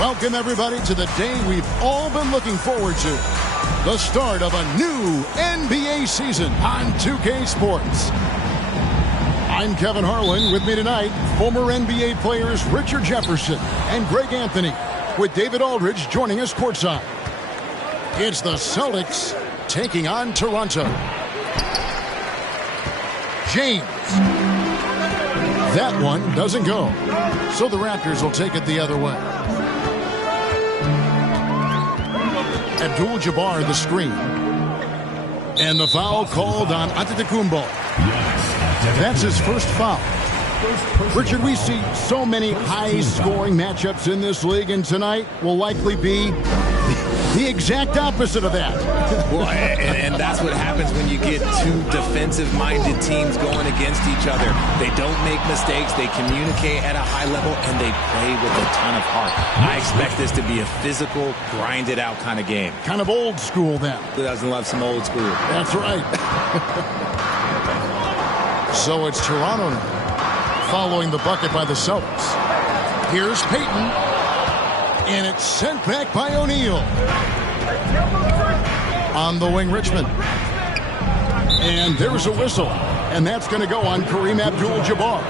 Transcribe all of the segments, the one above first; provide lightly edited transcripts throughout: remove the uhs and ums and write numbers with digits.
Welcome, everybody, to the day we've all been looking forward to. The start of a new NBA season on 2K Sports. I'm Kevin Harlan. With me tonight, former NBA players Richard Jefferson and Greg Anthony, with David Aldridge joining us courtside. It's the Celtics taking on Toronto. James. That one doesn't go, so the Raptors will take it the other way. Abdul-Jabbar the screen. And the foul called on Antetokounmpo. That's his first foul. Richard, we see so many high-scoring matchups in this league, and tonight will likely be the exact opposite of that. Well, and that's what happens when you get two defensive-minded teams going against each other. They don't make mistakes, they communicate at a high level, and they play with a ton of heart. I expect this to be a physical, grinded-out kind of game. Kind of old school, then. Who doesn't love some old school? That's right. So it's Toronto now, following the bucket by the Celtics. Here's Payton. And it's sent back by O'Neal. On the wing, Richmond. And there's a whistle. And that's going to go on Kareem Abdul-Jabbar.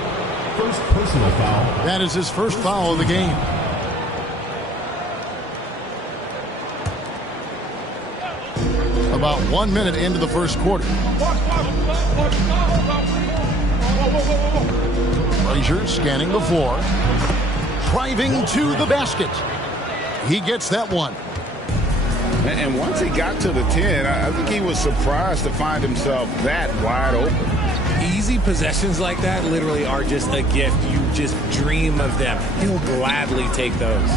First personal foul. That is his first foul of the game. About 1 minute into the first quarter. Frazier scanning the floor. Driving to the basket. He gets that one. And once he got to the 10, I think he was surprised to find himself that wide open. Easy possessions like that literally are just a gift. You just dream of them. He'll gladly take those.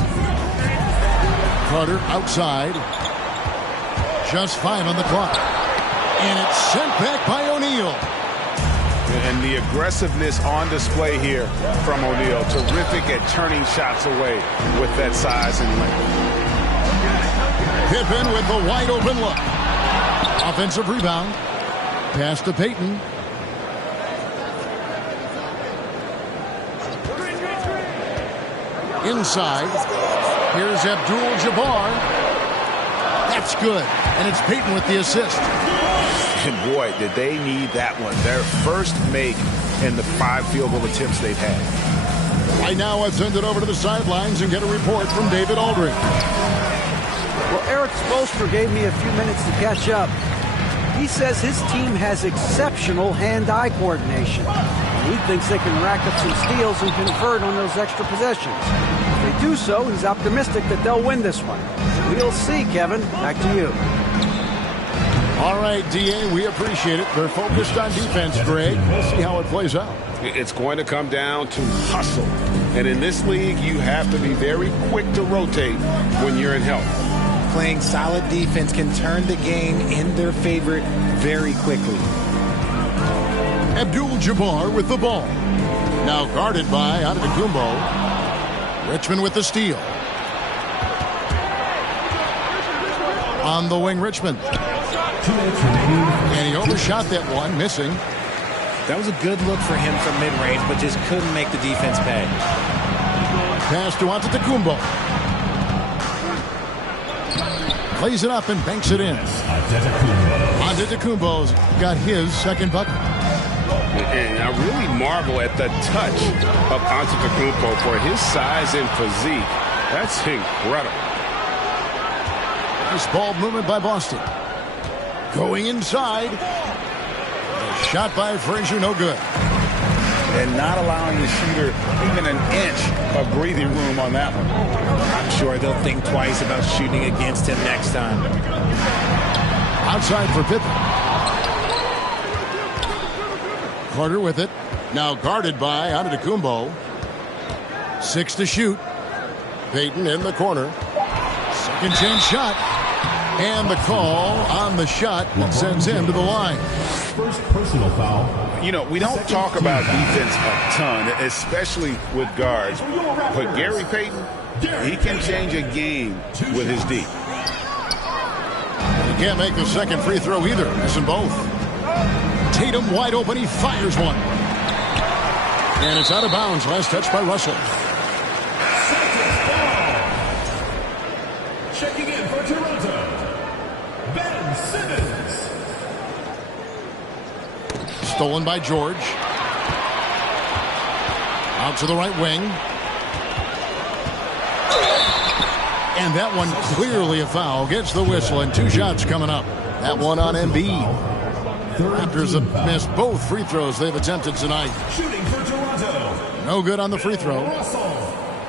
Carter outside. Just 5 on the clock. And it's sent back by O'Neal. And the aggressiveness on display here from O'Neal. Terrific at turning shots away with that size and length. Pippen with the wide open look. Offensive rebound. Pass to Payton. Inside. Here's Abdul-Jabbar. That's good. And it's Payton with the assist. And boy, did they need that one. Their first make in the 5 field goal attempts they've had. Right now, let's send it over to the sidelines and get a report from David Aldridge. Well, Eric Spoelstra gave me a few minutes to catch up. He says his team has exceptional hand-eye coordination. He thinks they can rack up some steals and convert on those extra possessions. If they do so, he's optimistic that they'll win this one. We'll see, Kevin. Back to you. All right, D.A., we appreciate it. They're focused on defense, Greg. We'll see how it plays out. It's going to come down to hustle. And in this league, you have to be very quick to rotate when you're in health. Playing solid defense can turn the game in their favor very quickly. Abdul-Jabbar with the ball. Now guarded by Antetokounmpo. Richmond with the steal. On the wing, Richmond. And he overshot that one, missing. That was a good look for him from mid-range, but just couldn't make the defense pay. Pass to Antetokounmpo. Plays it up and banks it in. Antetokounmpo's got his second bucket. And I really marvel at the touch of Antetokounmpo for his size and physique. That's incredible. Nice ball movement by Boston. Going inside. A shot by Frazier, no good. And not allowing the shooter even an inch of breathing room on that one. I'm sure they'll think twice about shooting against him next time. Outside for Pippen. Carter with it. Now guarded by Antetokounmpo. 6 to shoot. Payton in the corner. Second chance shot. And the call on the shot that sends him to the line. First personal foul. You know, we don't talk about defense a ton, especially with guards. But Gary Payton, he can change a game with his D. He can't make the second free throw either. Missing both. Tatum wide open. He fires one. And it's out of bounds. Last touch by Russell. Checking in for Toronto, Ben Simmons. Stolen by George. Out to the right wing. And that one clearly a foul. Gets the whistle and 2 shots coming up. That one on Embiid. Raptors have missed both free throws they've attempted tonight. Shooting for Toronto. No good on the free throw.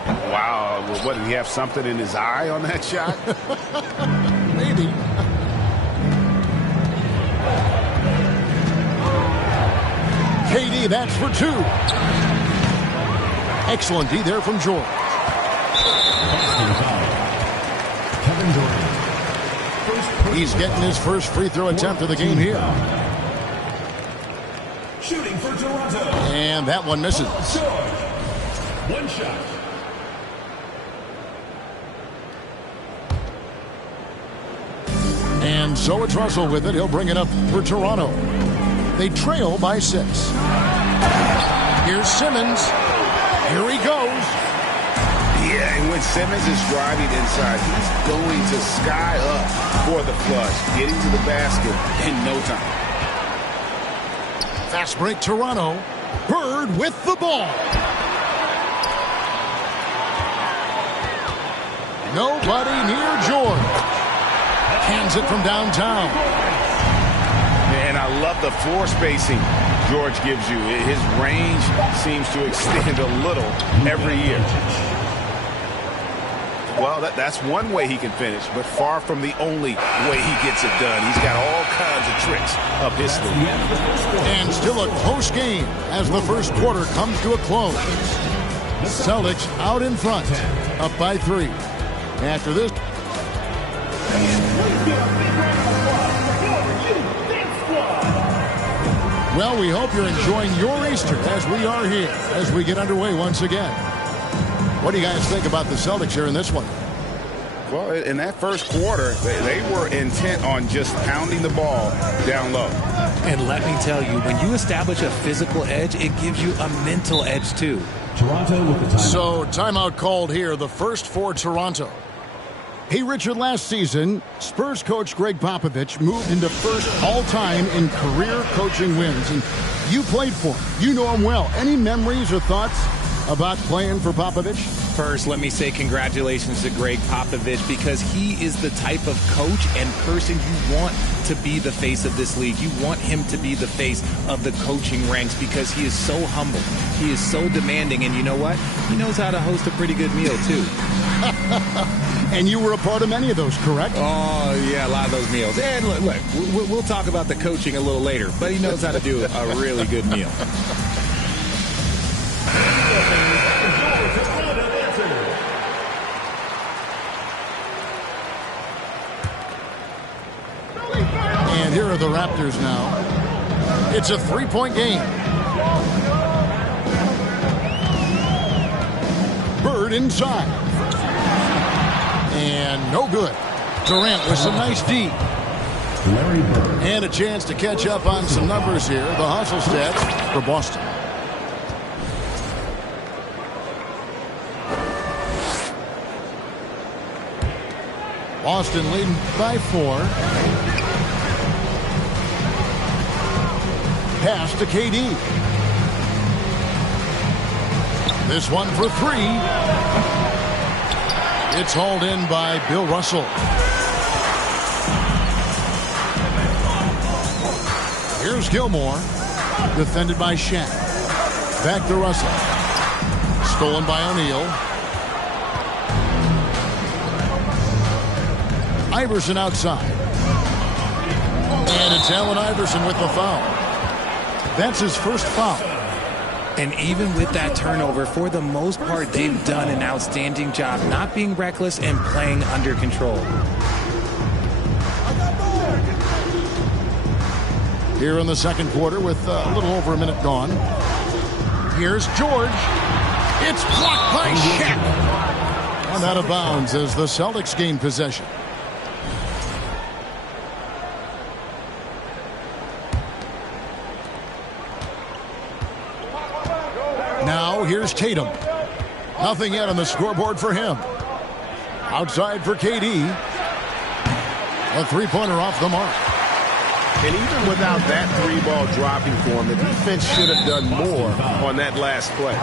Wow, what, did he have something in his eye on that shot? Maybe. KD, that's for 2. Excellent D there from George. Kevin Durant. He's getting his first free throw attempt of the game here. Shooting for Toronto. And that one misses. George. 1 shot. And so it's Russell with it. He'll bring it up for Toronto. They trail by 6. Here's Simmons. Here he goes. Yeah, and when Simmons is driving inside, he's going to sky up for the flush, getting to the basket in no time. Fast break Toronto. Bird with the ball. Nobody near George. Hands it from downtown. And I love the floor spacing George gives you. His range seems to extend a little every year. Well, that's one way he can finish, but far from the only way he gets it done. He's got all kinds of tricks up his sleeve. And still a close game as the first quarter comes to a close. Celtics out in front, up by 3. After this. Well, we hope you're enjoying your Easter as we are here, as we get underway once again. What do you guys think about the Celtics here in this one? Well, in that first quarter, they were intent on just pounding the ball down low. And let me tell you, when you establish a physical edge, it gives you a mental edge too. Toronto with the timeout. So, timeout called here, the first for Toronto. Hey, Richard, last season, Spurs coach Greg Popovich moved into first all-time in career coaching wins. And you played for him. You know him well. Any memories or thoughts about playing for Popovich? First, let me say congratulations to Greg Popovich, because he is the type of coach and person you want to be the face of this league. You want him to be the face of the coaching ranks because he is so humble. He is so demanding. And you know what? He knows how to host a pretty good meal, too. And you were a part of many of those, correct? Oh, yeah, a lot of those meals. And look, we'll talk about the coaching a little later, but he knows how to do a really good meal. And here are the Raptors now. It's a 3-point game. Bird inside. And no good. Durant with some nice D. Larry Bird. And a chance to catch up on some numbers here. The hustle stats for Boston. Boston leading by 4. Pass to KD. This one for 3. It's hauled in by Bill Russell. Here's Gilmore. Defended by Shaq. Back to Russell. Stolen by O'Neal. Iverson outside. And it's Allen Iverson with the foul. That's his first foul. And even with that turnover, for the most part, they've done an outstanding job not being reckless and playing under control. Here in the second quarter with a little over a minute gone. Here's George. It's blocked by Shaq. And out of bounds as the Celtics gain possession. Now here's Tatum. Nothing yet on the scoreboard for him. Outside for KD. A three-pointer off the mark. And even without that three-ball dropping for him, the defense should have done more on that last play.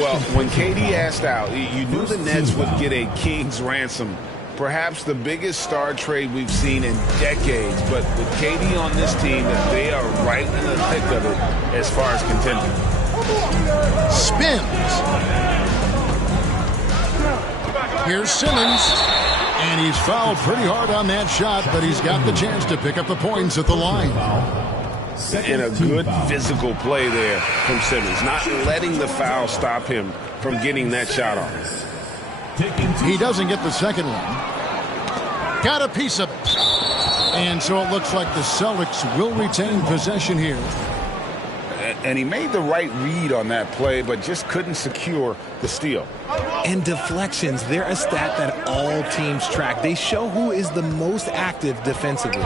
Well, when KD asked out, you knew the Nets would get a king's ransom. Perhaps the biggest star trade we've seen in decades. But with KD on this team, they are right in the thick of it as far as contending. Spins. Here's Simmons. And he's fouled pretty hard on that shot, but he's got the chance to pick up the points at the line. And a good physical play there from Simmons, not letting the foul stop him from getting that shot off. He doesn't get the second one. Got a piece of it. And so it looks like the Celtics will retain possession here. And he made the right read on that play, but just couldn't secure the steal. And deflections, they're a stat that all teams track. They show who is the most active defensively.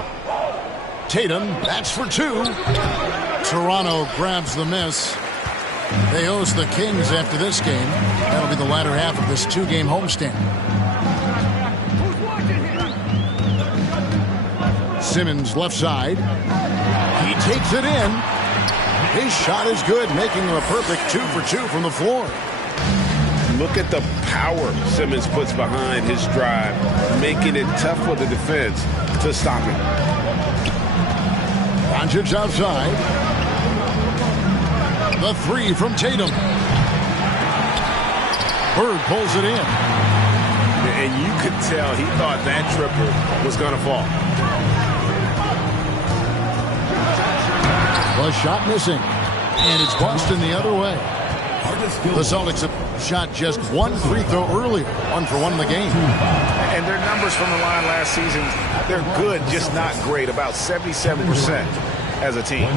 Tatum, that's for two. Toronto grabs the miss. They host the Kings after this game. That'll be the latter half of this two-game homestand. Simmons left side. He takes it in. His shot is good, making him a perfect 2 for 2 from the floor. Look at the power Simmons puts behind his drive, making it tough for the defense to stop him. Doncic outside. The three from Tatum. Bird pulls it in. And you could tell he thought that triple was going to fall. The shot missing. And it's Boston the other way. The Celtics have shot just one free throw earlier. 1 for 1 in the game. And their numbers from the line last season, they're good, just not great. About 77% as a team.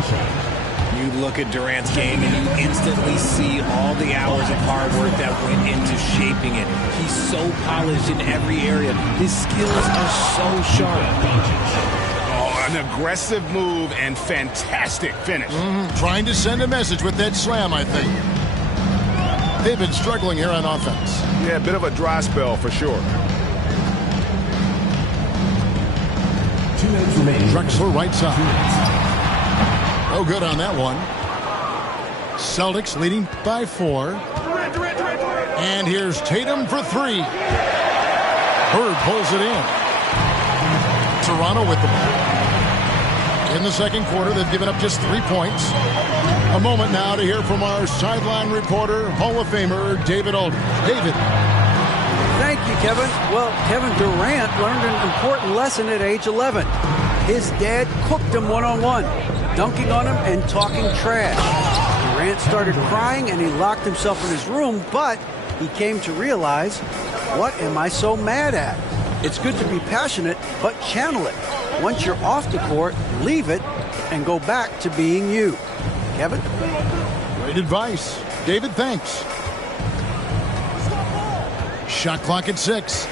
You look at Durant's game and you instantly see all the hours of hard work that went into shaping it. He's so polished in every area. His skills are so sharp. An aggressive move and fantastic finish. Trying to send a message with that slam, I think. They've been struggling here on offense. Yeah, a bit of a dry spell for sure. Drexler right side. No good on that one. Celtics leading by 4. And here's Tatum for 3. Bird pulls it in. Toronto with the ball. In the second quarter, they've given up just 3 points. A moment now to hear from our sideline reporter, Hall of Famer David Aldridge. David. Thank you, Kevin. Well, Kevin Durant learned an important lesson at age 11. His dad cooked him one-on-one, dunking on him and talking trash. Durant started crying and he locked himself in his room, but he came to realize, what am I so mad at? It's good to be passionate, but channel it. Once you're off the court, leave it and go back to being you. Kevin? Great advice. David, thanks. Shot clock at 6.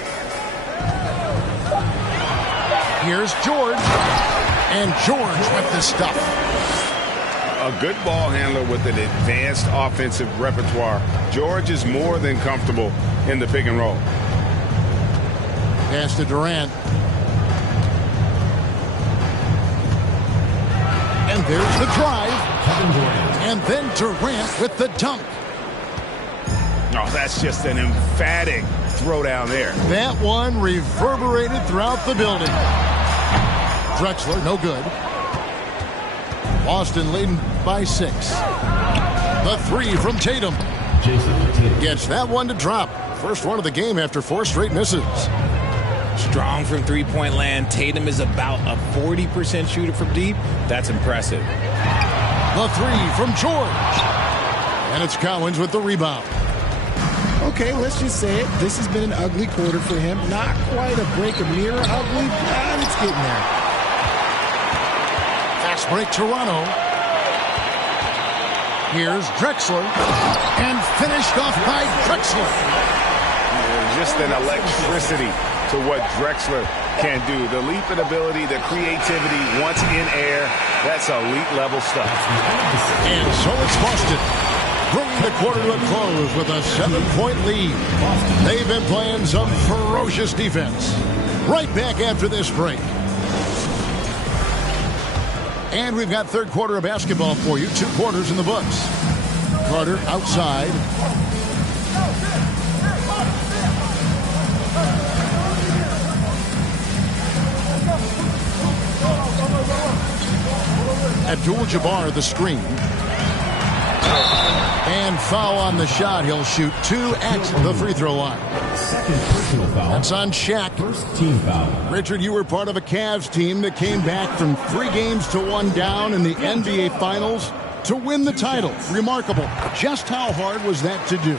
Here's George. And George with the stuff. A good ball handler with an advanced offensive repertoire. George is more than comfortable in the pick and roll. Pass to Durant. And there's the drive. And then Durant with the dunk. Oh, that's just an emphatic throwdown there. That one reverberated throughout the building. Drexler, no good. Boston leading by 6. The 3 from Tatum. Gets that one to drop. First one of the game after 4 straight misses. Strong from three-point land. Tatum is about a 40% shooter from deep. That's impressive. The 3 from George. And it's Cowens with the rebound. Okay, let's just say it. This has been an ugly quarter for him. Not quite a break a mirror ugly, but it's getting there. Fast break Toronto. Here's Drexler. And finished off by Drexler. Just an electricity to what Drexler can do. The leap in ability, the creativity, once in air, that's elite level stuff. And so it's Boston. bringing the quarter to a close with a 7-point lead. They've been playing some ferocious defense. Right back after this break. And we've got third quarter of basketball for you. 2 quarters in the books. Carter outside. Abdul-Jabbar the screen. And foul on the shot. He'll shoot 2 at the free throw line. Second personal foul. That's on Shaq. First team foul. Richard, you were part of a Cavs team that came back from 3 games to 1 down in the NBA Finals to win the title. Remarkable. Just how hard was that to do?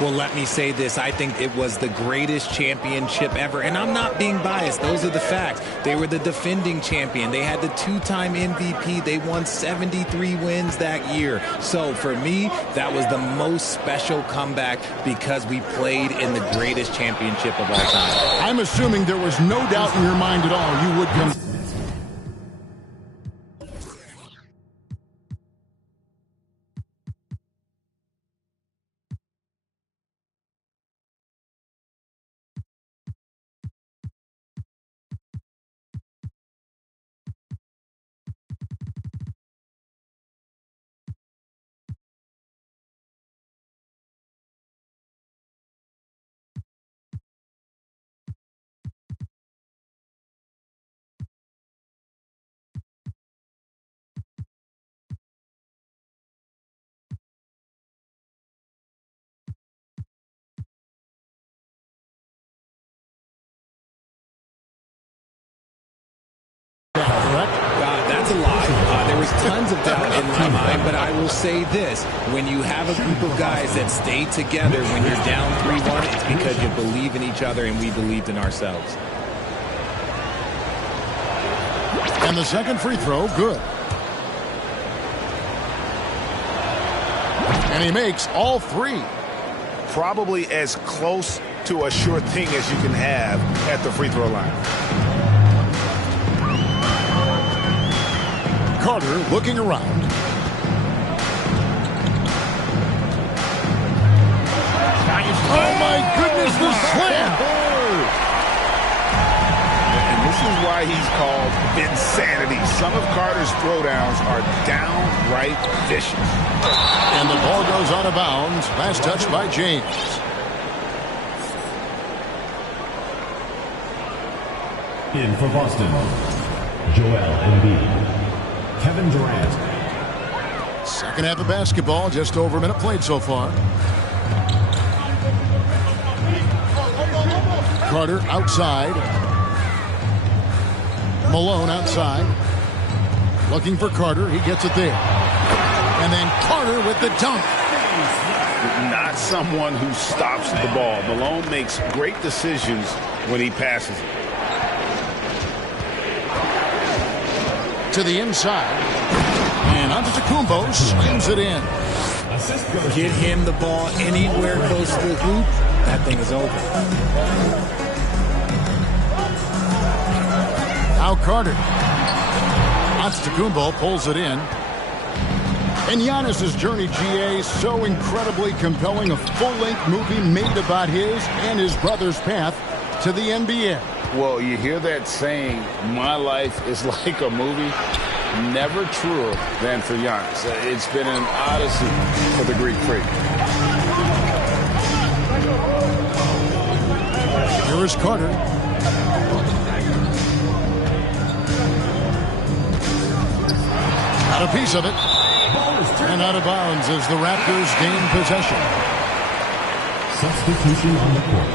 Well, let me say this. I think it was the greatest championship ever. And I'm not being biased. Those are the facts. They were the defending champion. They had the 2-time MVP. They won 73 wins that year. So for me, that was the most special comeback because we played in the greatest championship of all time. I'm assuming there was no doubt in your mind at all you would come. That's a lie. There was tons of doubt in my mind, but I will say this. When you have a group of guys that stay together when you're down 3-1, it's because you believe in each other and we believed in ourselves. And the second free throw, good. And he makes all 3. Probably as close to a sure thing as you can have at the free throw line. Carter looking around. Oh my goodness, the slam! And this is why he's called insanity. Some of Carter's throwdowns are downright vicious. And the ball goes out of bounds. Last touch by James. In for Boston, Joel Embiid. Kevin Durant. Second half of basketball, just over a minute played so far. Carter outside. Malone outside. Looking for Carter. He gets it there. And then Carter with the dunk. Not someone who stops the ball. Malone makes great decisions when he passes it. To the inside. And Antetokounmpo slams it in. Get him the ball anywhere close to the hoop. That thing is over. Now Carter. Antetokounmpo pulls it in. And Giannis's journey, GA, so incredibly compelling. A full-length movie made about his and his brother's path to the NBA. Well, you hear that saying, my life is like a movie. Never truer than for Giannis. It's been an odyssey for the Greek freak. Here is Carter. Got a piece of it. And out of bounds as the Raptors gain possession. Substitution on the court.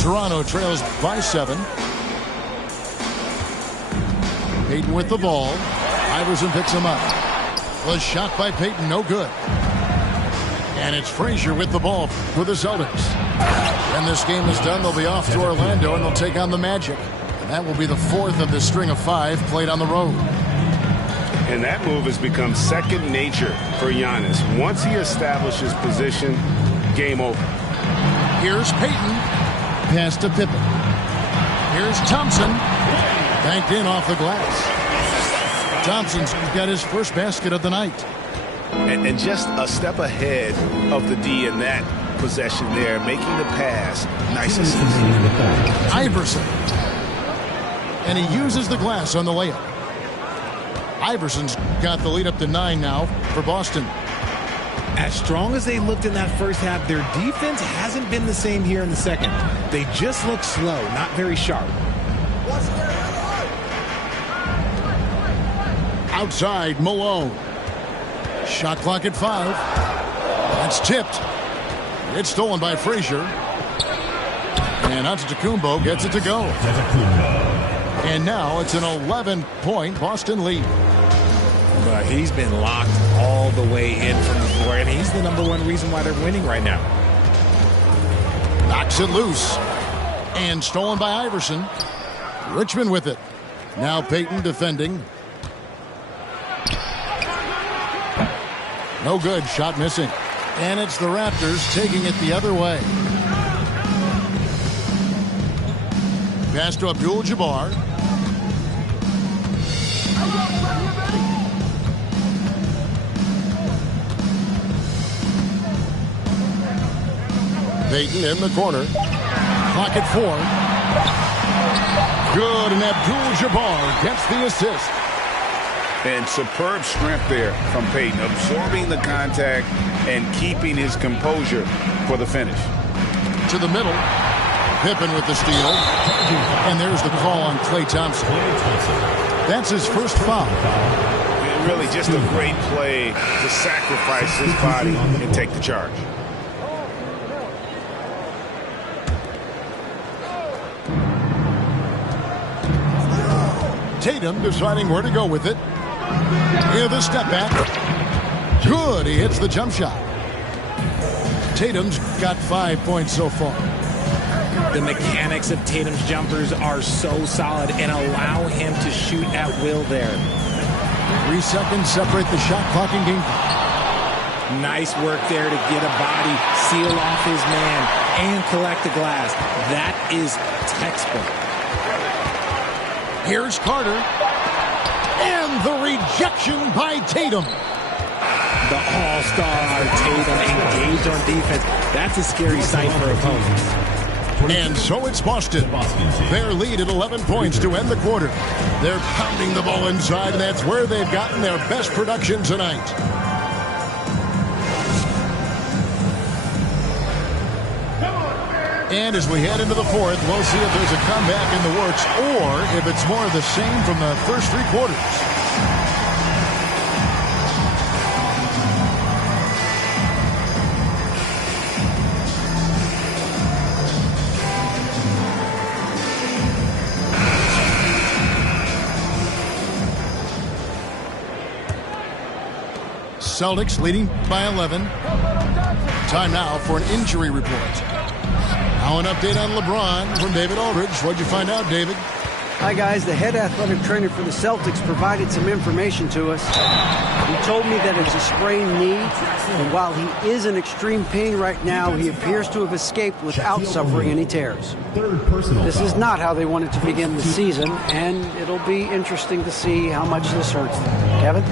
Toronto trails by 7. Payton with the ball. Iverson picks him up. Was shot by Payton, no good. And it's Frazier with the ball for the Celtics. When this game is done, they'll be off to Orlando and they'll take on the Magic. And that will be the 4th of the string of 5 played on the road. And that move has become second nature for Giannis. Once he establishes position, game over. Here's Payton. Pass to Pippen. Here's Thompson. Banked in off the glass. Thompson's got his first basket of the night. And just a step ahead of the D in that possession there, making the pass. Nice assist. Iverson. And he uses the glass on the layup. Iverson's got the lead up to 9 now for Boston. As strong as they looked in that first half, their defense hasn't been the same here in the second. They just look slow, not very sharp. Outside, Malone. Shot clock at 5. That's tipped. It's stolen by Frazier. And Antetokounmpo gets it to go. And now it's an 11-point Boston lead. But he's been locked all the way in from the floor, and he's the #1 reason why they're winning right now. Knocks it loose. And stolen by Iverson. Richmond with it. Now Payton defending. No good. Shot missing. And it's the Raptors taking it the other way. Pass to Abdul-Jabbar. Payton in the corner. Clock at 4. Good, and Abdul-Jabbar gets the assist. And superb strength there from Payton, absorbing the contact and keeping his composure for the finish. To the middle. Pippen with the steal. And there's the call on Klay Thompson. That's his first foul. And really just a great play to sacrifice his body and take the charge. Tatum deciding where to go with it. Here the step back. Good. He hits the jump shot. Tatum's got 5 points so far. The mechanics of Tatum's jumpers are so solid and allow him to shoot at will there. 3 seconds separate the shot clock and game. Nice work there to get a body, seal off his man, and collect the glass. That is textbook. Here's Carter. And the rejection by Tatum. The all-star Tatum engaged on defense. That's a scary sight for opponents. And so it's Boston. Their lead at 11 points to end the quarter. They're pounding the ball inside, and that's where they've gotten their best production tonight. And as we head into the fourth, we'll see if there's a comeback in the works or if it's more of the same from the first 3 quarters. Celtics leading by 11. Time now for an injury report. Now an update on LeBron from David Aldridge. What'd you find out, David? Hi, guys. The head athletic trainer for the Celtics provided some information to us. He told me that it's a sprained knee, and while he is in extreme pain right now, he appears to have escaped without suffering any tears. This is not how they wanted to begin the season, and it'll be interesting to see how much this hurts them. Kevin?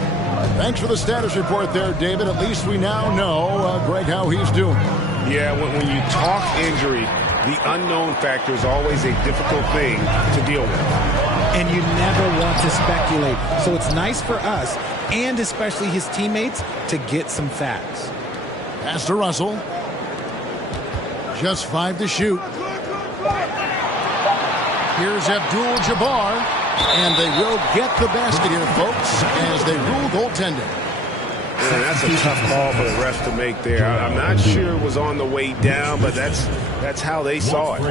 Thanks for the status report there, David. At least we now know, Greg, how he's doing. Yeah, when you talk injury, the unknown factor is always a difficult thing to deal with. And you never want to speculate. So it's nice for us, and especially his teammates, to get some facts. Pass to Russell. Just 5 to shoot. Here's Abdul-Jabbar. And they will get the basket here, folks, as they rule goaltending. And that's a tough call for the refs to make there. I'm not sure it was on the way down, but that's how they saw it.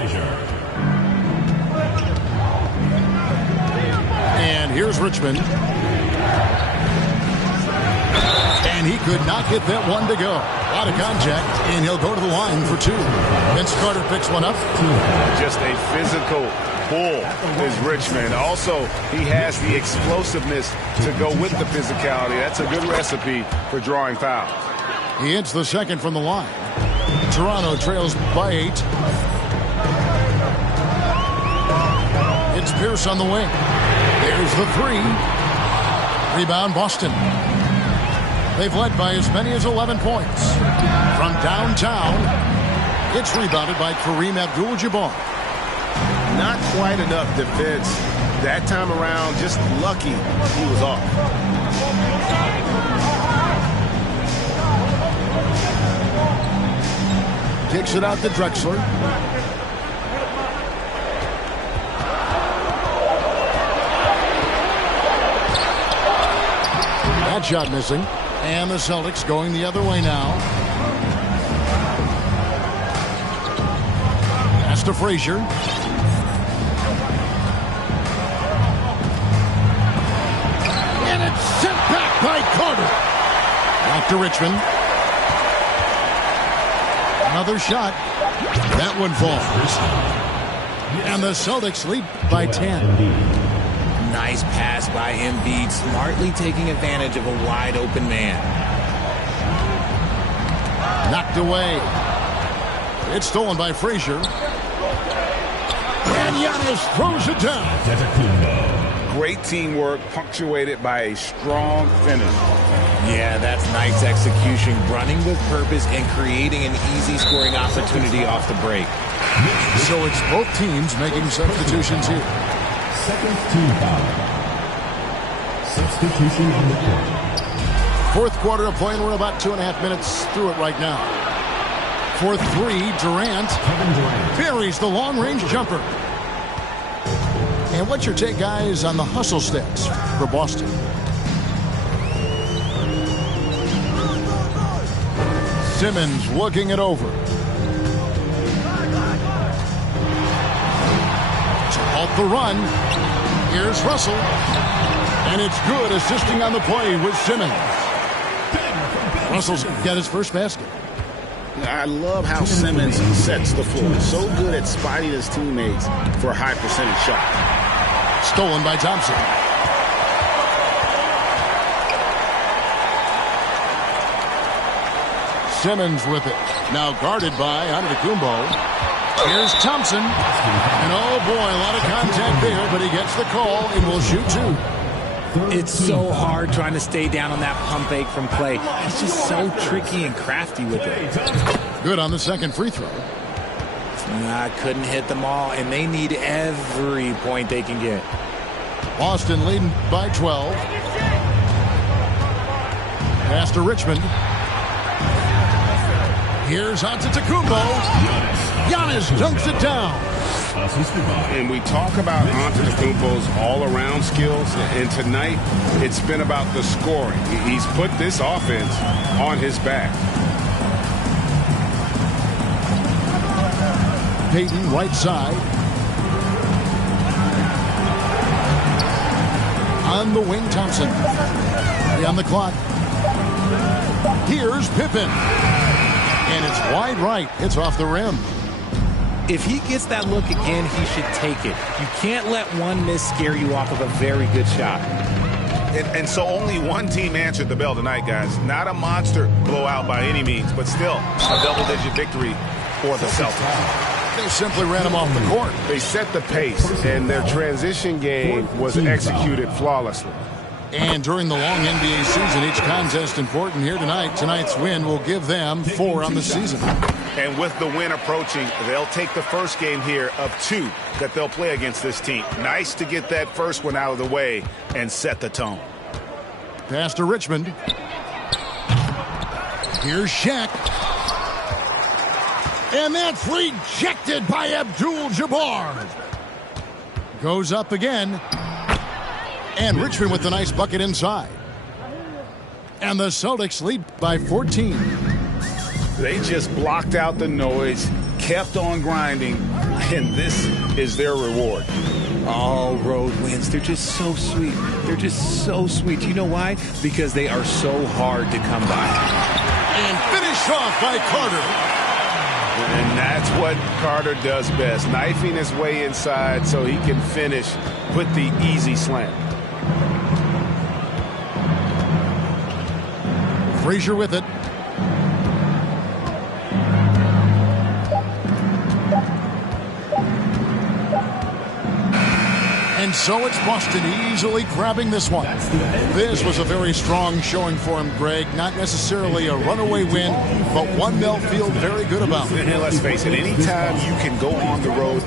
And here's Richmond. And he could not get that one to go. A lot of contact, and he'll go to the line for 2. Vince Carter picks one up. Just a physical bull is Richmond. Also, he has the explosiveness to go with the physicality. That's a good recipe for drawing fouls. He hits the second from the line. Toronto trails by 8. It's Pierce on the wing. There's the 3. Rebound, Boston. They've led by as many as 11 points. From downtown, it's rebounded by Kareem Abdul-Jabbar. Not quite enough defense that time around. Just lucky he was off. Kicks it out to Drexler. That shot missing. And the Celtics going the other way now. Pass to Frazier. And it's sent back by Carter. Back to Richmond. Another shot. That one falls. And the Celtics lead by 10. Nice pass by Embiid, smartly taking advantage of a wide-open man. Knocked away. It's stolen by Frazier. And Giannis throws it down. Great teamwork, punctuated by a strong finish. Yeah, that's nice execution, running with purpose and creating an easy scoring opportunity off the break. So it's both teams making substitutions here. Second team foul. Substitution on the court. Fourth quarter of play, and we're about 2.5 minutes through it right now. For three, Durant buries the long-range jumper. And what's your take, guys, on the hustle stats for Boston? Simmons looking it over. To halt the run. Here's Russell. And it's good, assisting on the play with Simmons. Russell's got his first basket. I love how Simmons sets the floor. So good at spotting his teammates for a high percentage shot. Stolen by Thompson. Simmons with it. Now guarded by Antetokounmpo. Here's Thompson. And oh boy, a lot of contact there, but he gets the call and will shoot two. It's so hard trying to stay down on that pump fake from Clay. He's just so tricky and crafty with it. Good on the second free throw. Couldn't hit them all, and they need every point they can get. Boston leading by 12. Pass to Richmond. Here's Antetokounmpo. Giannis dunks it down. And we talk about Antetokounmpo's all-around skills, and tonight it's been about the scoring. He's put this offense on his back. Payton, right side. On the wing, Thompson. 3 on the clock. Here's Pippen. And it's wide right. It's off the rim. If he gets that look again, he should take it. You can't let one miss scare you off of a very good shot. And so only one team answered the bell tonight, guys. Not a monster blowout by any means, but still a double-digit victory for the Celtics. They simply ran him off the court. They set the pace, and their transition game was executed flawlessly. And during the long NBA season, each contest important here tonight. Tonight's win will give them 4 on the season. And with the win approaching, they'll take the first game here of 2 that they'll play against this team. Nice to get that first one out of the way and set the tone. Pass to Richmond. Here's Shaq. And that's rejected by Abdul-Jabbar. Goes up again. And Richmond with the nice bucket inside. And the Celtics lead by 14. They just blocked out the noise, kept on grinding, and this is their reward. All road wins. They're just so sweet. They're just so sweet. You know why? Because they are so hard to come by. And finished off by Carter. And that's what Carter does best, knifing his way inside so he can finish, put the easy slam. Frazier with it. And And so it's Boston easily grabbing this one. This was a very strong showing for him, Greg. Not necessarily a runaway win, but one they'll feel very good about. And let's face it, anytime you can go on the road.